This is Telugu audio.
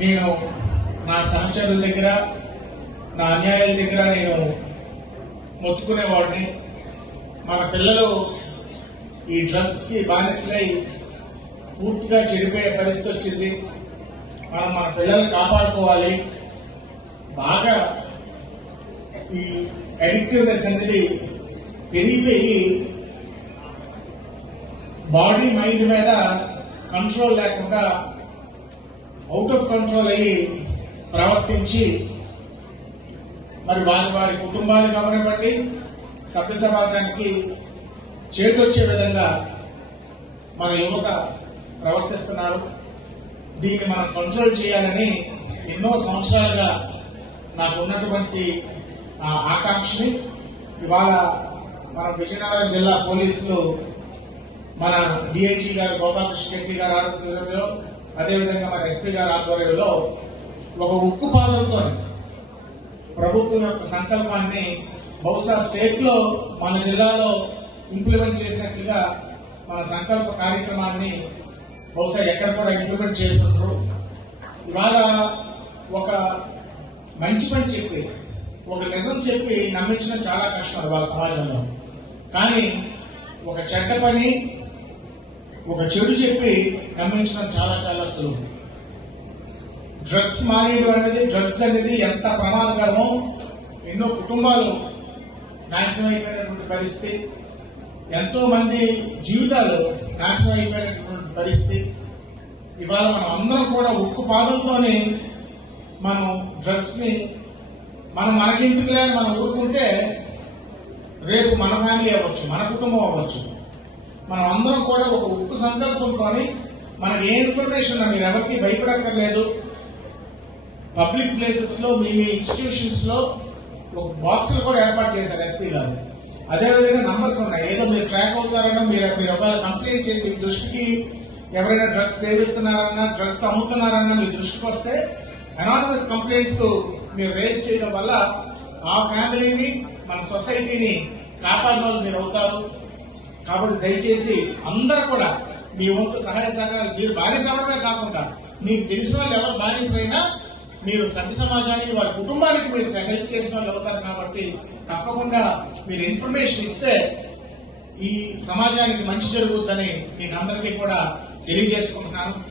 నేను నా సహచరుల దగ్గర నా అన్యాయాల దగ్గర నేను మొత్తుకునేవాడిని. మన పిల్లలు ఈ డ్రగ్స్ కి బానిసలై పూర్తిగా చెడిపోయే పరిస్థితి వచ్చింది. మనం మన పిల్లల్ని కాపాడుకోవాలి. బాగా ఈ అడిక్టివ్నెస్ అనేది పెరిగిపోయి బాడీ మైండ్ మీద కంట్రోల్ లేకుండా అవుట్ ఆఫ్ కంట్రోల్ అయ్యి ప్రవర్తించి మరి వారి కుటుంబాన్ని గమనివ్వండి, సభ్య సమాజానికి చేటొచ్చే విధంగా మన యువత ప్రవర్తిస్తున్నారు. దీన్ని మనం కంట్రోల్ చేయాలని ఎన్నో సంవత్సరాలుగా నాకు ఉన్నటువంటి ఆకాంక్షని ఇవాళ మన విజయనగరం జిల్లా పోలీసులు మన డిఐజీ గారు గోపాలకృష్ణ రెడ్డి గారి ఆధ్వర్యంలో, అదేవిధంగా మన ఎస్పీ గారి ఆధ్వర్యంలో ఒక ఉక్కు పాదంతో ప్రభుత్వం యొక్క సంకల్పాన్ని బహుశా స్టేట్ లో మన జిల్లాలో ఇంప్లిమెంట్ చేసినట్లుగా మన సంకల్ప కార్యక్రమాన్ని బహుశా ఎక్కడ కూడా ఇంప్లిమెంట్ చేస్తుంటారు. ఇవాళ ఒక మంచి పని చెప్పి ఒక నిజం చెప్పి నమ్మించడం చాలా కష్టం ఇవాళ సమాజంలో. కానీ ఒక చెడ్డ పని ఒక చెడు చెప్పి నమ్మించడం చాలా చాలా సులువు. డ్రగ్స్ మానేయడం అనేది, డ్రగ్స్ అనేది ఎంత ప్రమాదకరమో, ఎన్నో కుటుంబాలు నాశనం అయిపోయినటువంటి పరిస్థితి, ఎంతో మంది జీవితాలు నాశనం అయిపోయినటువంటి పరిస్థితి. ఇవాళ మనం అందరం కూడా ఉక్కు పాదంతోనే మనం డ్రగ్స్ ని మనకెందుకులే మనం ఊరుకుంటే రేపు మన ఫ్యామిలీ అవ్వచ్చు, మన కుటుంబం అవ్వచ్చు. మనం అందరం కూడా ఒక ఉక్కు సంకల్పంతో మనకి ఏ ఇన్ఫర్మేషన్ మీరు ఎవరికి భయపడక్కర్లేదు. పబ్లిక్ ప్లేసెస్ లో మీ ఇన్స్టిట్యూషన్స్ లో ఒక బాక్సులు కూడా ఏర్పాటు చేశారు ఎస్పీ గారు. అదేవిధంగా నంబర్స్ ఉన్నాయి, ఏదో మీరు ట్రాక్ అవుతారన్నా, మీరు ఒకవేళ కంప్లైంట్ చేసి మీ దృష్టికి ఎవరైనా డ్రగ్స్ సేవిస్తున్నారన్నా, డ్రగ్స్ అమ్ముతున్నారన్నా మీ దృష్టికి వస్తే అనానిమస్ కంప్లైంట్స్ మీరు రేస్ చేయడం వల్ల ఆ ఫ్యామిలీని, మన సొసైటీని కాపాడిన వాళ్ళు మీరు అవుతారు. కాబట్టి దయచేసి అందరూ కూడా మీ వంతు సహాయ సహకారాలు, మీరు బానిస అవడమే కాకుండా మీకు తెలిసిన వాళ్ళు ఎవరు బానిసైనా మీరు సభ్య సమాజానికి, వారి కుటుంబానికి మీరు హెల్ప్ చేసిన వాళ్ళు అవుతారు. కాబట్టి తప్పకుండా మీరు ఇన్ఫర్మేషన్ ఇస్తే ఈ సమాజానికి మంచి జరుగుతుందని మీకు అందరికీ కూడా తెలియజేసుకుంటున్నాను.